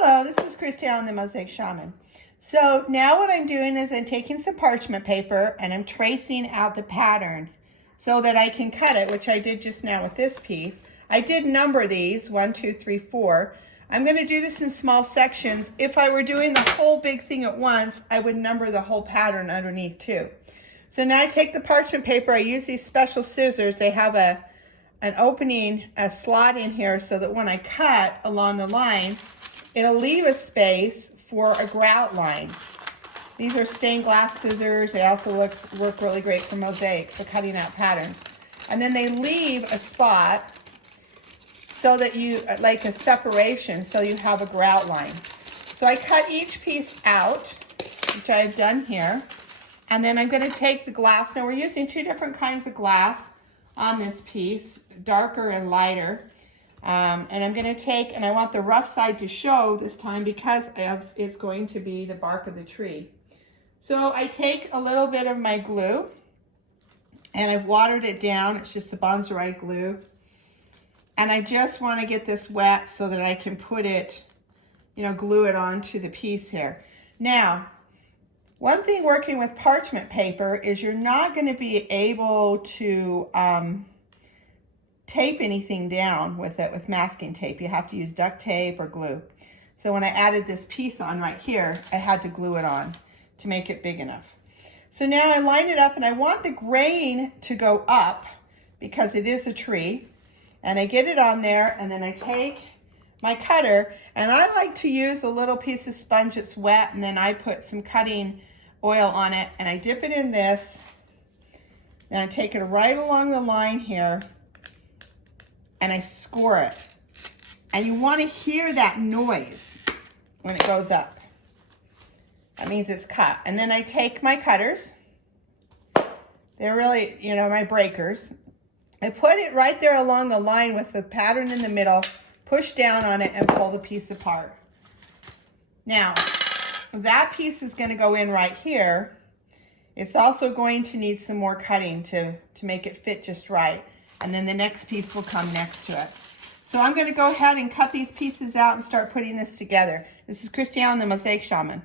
Hello, this is Christiane, the Mosaic Shaman. So now what I'm doing is I'm taking some parchment paper and I'm tracing out the pattern so that I can cut it, which I did just now with this piece. I did number these, 1, 2, 3, 4. I'm going to do this in small sections. If I were doing the whole big thing at once, I would number the whole pattern underneath too. So now I take the parchment paper, I use these special scissors. They have an opening, a slot in here so that when I cut along the line, it'll leave a space for a grout line. These are stained glass scissors. They also work really great for mosaic, for cutting out patterns. And then they leave a spot so that you, like a separation, so you have a grout line. So I cut each piece out, which I've done here. And then I'm gonna take the glass. Now we're using two different kinds of glass on this piece, darker and lighter. And I'm gonna take, and I want the rough side to show this time because it's going to be the bark of the tree. So I take a little bit of my glue and I've watered it down. It's just the Mosaic glue. And I just wanna get this wet so that I can put it, glue it onto the piece here. Now, one thing working with parchment paper is you're not gonna be able to tape anything down with it with masking tape. You have to use duct tape or glue. So when I added this piece on right here, I had to glue it on to make it big enough. So now I line it up and I want the grain to go up because it is a tree. And I get it on there and then I take my cutter and I like to use a little piece of sponge that's wet and then I put some cutting oil on it and I dip it in this. And I take it right along the line here and I score it. And you want to hear that noise when it goes up. That means it's cut. And then I take my cutters. They're really, my breakers. I put it right there along the line with the pattern in the middle, push down on it and pull the piece apart. Now, that piece is going to go in right here. It's also going to need some more cutting to make it fit just right. And then the next piece will come next to it. So I'm going to go ahead and cut these pieces out and start putting this together. This is Christiane, the Mosaic Shaman.